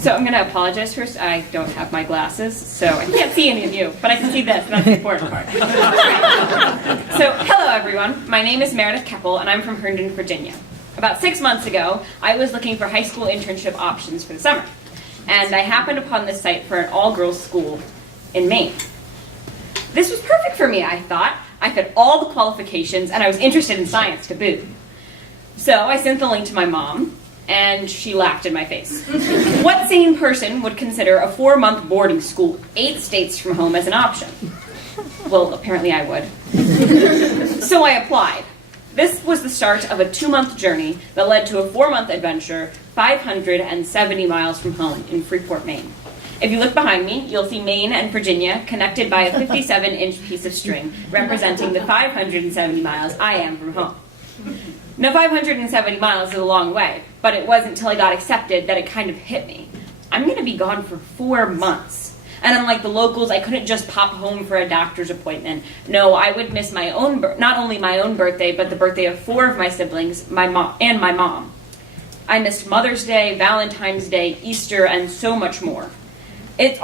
So I'm going to apologize first. I don't have my glasses, so I can't see any of you, but I can see this, and that's the important part. So, hello everyone. My name is Meredith Keppel, and I'm from Herndon, Virginia. About 6 months ago, I was looking for high school internship options for the summer, and I happened upon this site for an all-girls school in Maine. This was perfect for me, I thought. I fit all the qualifications, and I was interested in science to boot. So I sent the link to my mom, and she laughed in my face. What sane person would consider a 4-month boarding school 8 states from home as an option? Well, apparently I would. So I applied. This was the start of a 2-month journey that led to a 4-month adventure 570 miles from home in Freeport, Maine. If you look behind me, you'll see Maine and Virginia connected by a 57-inch piece of string representing the 570 miles I am from home. Now, 570 miles is a long way, but it wasn't until I got accepted that it kind of hit me. I'm going to be gone for 4 months. And unlike the locals, I couldn't just pop home for a doctor's appointment. No, I would miss my own, not only my own birthday, but the birthday of 4 of my siblings, my mom. I missed Mother's Day, Valentine's Day, Easter, and so much more. It's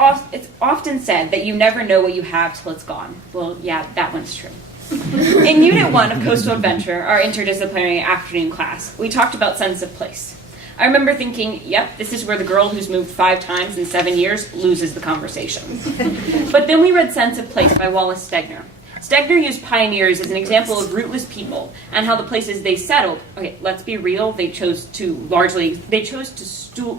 often said that you never know what you have till it's gone. Well, yeah, that one's true. In Unit 1 of Coastal Adventure, our interdisciplinary afternoon class, we talked about sense of place. I remember thinking, yep, this is where the girl who's moved 5 times in 7 years loses the conversation. But then we read Sense of Place by Wallace Stegner. Stegner used pioneers as an example of rootless people and how the places they settled, okay, let's be real, they chose to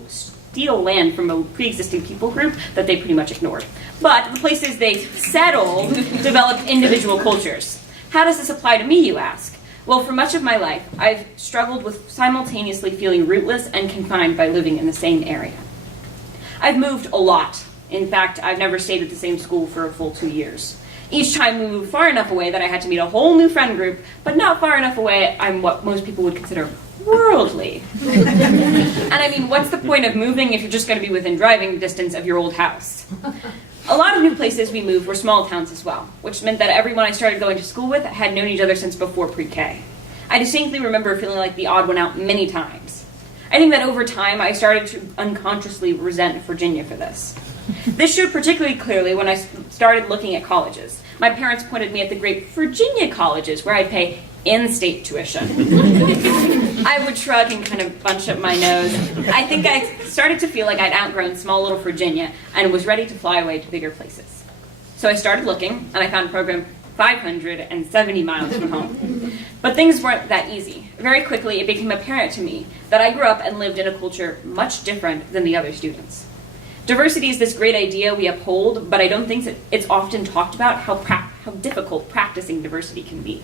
steal land from a pre-existing people group that they pretty much ignored. But the places they settled developed individual cultures. How does this apply to me, you ask? Well, for much of my life, I've struggled with simultaneously feeling rootless and confined by living in the same area. I've moved a lot. In fact, I've never stayed at the same school for a full 2 years. Each time we moved far enough away that I had to meet a whole new friend group, but not far enough away I'm what most people would consider worldly. And I mean, what's the point of moving if you're just going to be within driving distance of your old house? A lot of new places we moved were small towns as well, which meant that everyone I started going to school with had known each other since before pre-K. I distinctly remember feeling like the odd one out many times. I think that over time I started to unconsciously resent Virginia for this. This showed particularly clearly when I started looking at colleges. My parents pointed me at the great Virginia colleges where I'd pay in-state tuition. I would shrug and kind of bunch up my nose. I think I started to feel like I'd outgrown small little Virginia and was ready to fly away to bigger places. So I started looking, and I found a program 570 miles from home. But things weren't that easy. Very quickly, it became apparent to me that I grew up and lived in a culture much different than the other students. Diversity is this great idea we uphold, but I don't think it's often talked about how difficult practicing diversity can be.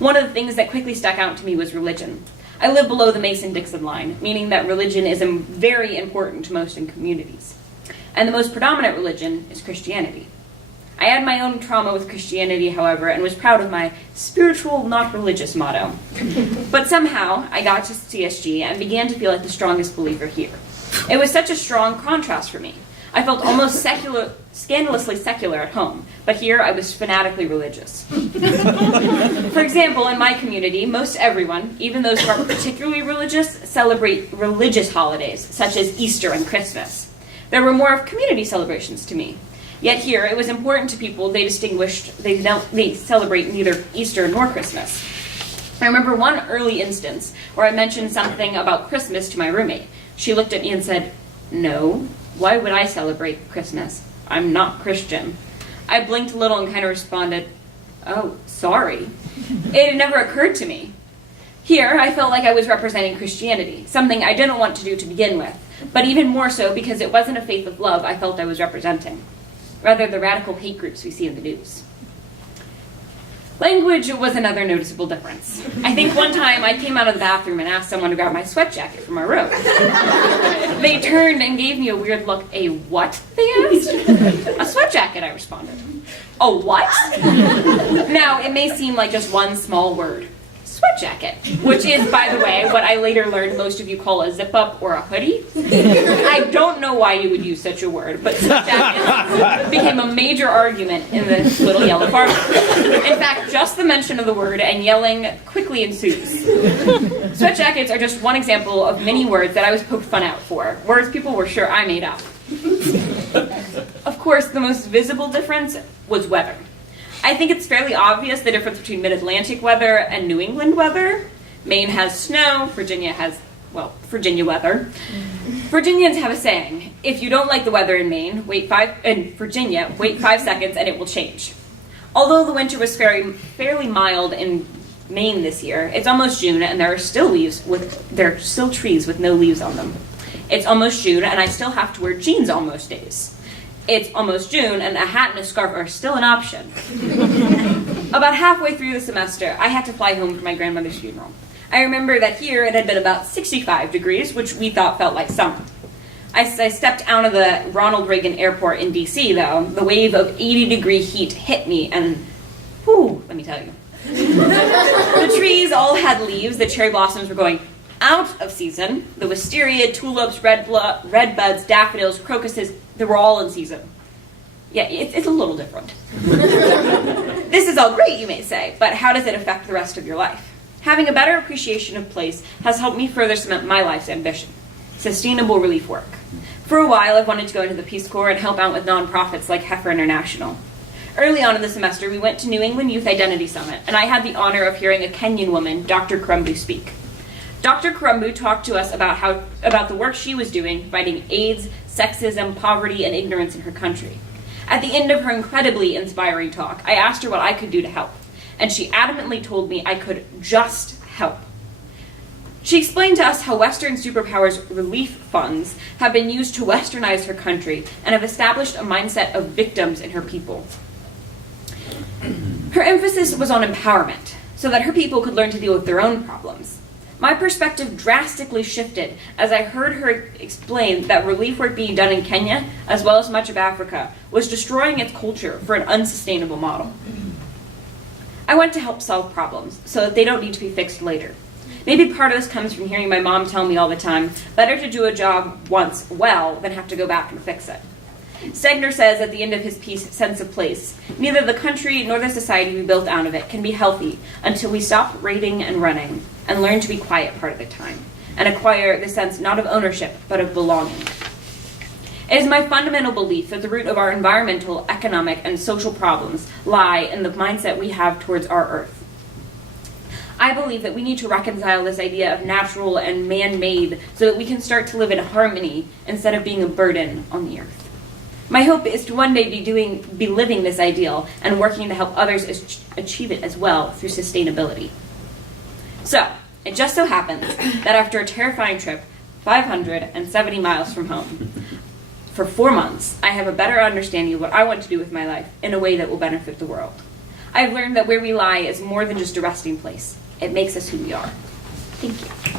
One of the things that quickly stuck out to me was religion. I live below the Mason-Dixon line, meaning that religion is very important to most in communities. And the most predominant religion is Christianity. I had my own trauma with Christianity, however, and was proud of my spiritual, not religious motto. But somehow, I got to CSG and began to feel like the strongest believer here. It was such a strong contrast for me. I felt almost scandalously secular at home, but here I was fanatically religious. For example, in my community, most everyone, even those who aren't particularly religious, celebrate religious holidays, such as Easter and Christmas. There were more of community celebrations to me. Yet here, it was important to people they celebrate neither Easter nor Christmas. I remember one early instance where I mentioned something about Christmas to my roommate. She looked at me and said, "No, why would I celebrate Christmas? I'm not Christian." I blinked a little and kind of responded, "Oh, sorry." It had never occurred to me. Here, I felt like I was representing Christianity, something I didn't want to do to begin with, but even more so because it wasn't a faith of love I felt I was representing. Rather, the radical hate groups we see in the news. Language was another noticeable difference. I think one time I came out of the bathroom and asked someone to grab my sweat jacket from my robe. They turned and gave me a weird look. "A what?" they asked. "A sweat jacket," I responded. "A what?" Now, it may seem like just one small word. Sweat jacket, which is, by the way, what I later learned most of you call a zip-up or a hoodie. I don't know why you would use such a word, but sweat jackets became a major argument in the little yellow farm. In fact, just the mention of the word and yelling quickly ensues. Sweat jackets are just one example of many words that I was poked fun out for, words people were sure I made up. Of course, the most visible difference was weather. I think it's fairly obvious the difference between mid-Atlantic weather and New England weather. Maine has snow, Virginia has, well, Virginia weather. Virginians have a saying, if you don't like the weather in Maine, in Virginia, wait 5 seconds and it will change. Although the winter was fairly mild in Maine this year, it's almost June and there are still trees with no leaves on them. It's almost June and I still have to wear jeans on most days. It's almost June, and a hat and a scarf are still an option. About halfway through the semester, I had to fly home for my grandmother's funeral. I remember that here it had been about 65 degrees, which we thought felt like summer. I stepped out of the Ronald Reagan Airport in D.C., though. The wave of 80-degree heat hit me, and whew, let me tell you. The trees all had leaves. The cherry blossoms were going out of season. The wisteria, tulips, red buds, daffodils, crocuses, they were all in season. Yeah, it's a little different. This is all great, you may say, but how does it affect the rest of your life? Having a better appreciation of place has helped me further cement my life's ambition, sustainable relief work. For a while, I've wanted to go into the Peace Corps and help out with nonprofits like Heifer International. Early on in the semester, we went to New England Youth Identity Summit, and I had the honor of hearing a Kenyan woman, Dr. Karumbu, speak. Dr. Karumbu talked to us about the work she was doing fighting AIDS, sexism, poverty, and ignorance in her country. At the end of her incredibly inspiring talk, I asked her what I could do to help, and she adamantly told me I could just help. She explained to us how Western superpowers' relief funds have been used to westernize her country and have established a mindset of victims in her people. Her emphasis was on empowerment, so that her people could learn to deal with their own problems. My perspective drastically shifted as I heard her explain that relief work being done in Kenya, as well as much of Africa, was destroying its culture for an unsustainable model. I want to help solve problems so that they don't need to be fixed later. Maybe part of this comes from hearing my mom tell me all the time, better to do a job once well than have to go back and fix it. Stegner says at the end of his piece, Sense of Place, neither the country nor the society we built out of it can be healthy until we stop raiding and running and learn to be quiet part of the time and acquire the sense not of ownership but of belonging. It is my fundamental belief that the root of our environmental, economic, and social problems lie in the mindset we have towards our Earth. I believe that we need to reconcile this idea of natural and man-made so that we can start to live in harmony instead of being a burden on the Earth. My hope is to one day be living this ideal and working to help others achieve it as well through sustainability. So, it just so happens that after a terrifying trip, 570 miles from home, for 4 months, I have a better understanding of what I want to do with my life in a way that will benefit the world. I've learned that where we lie is more than just a resting place. It makes us who we are. Thank you.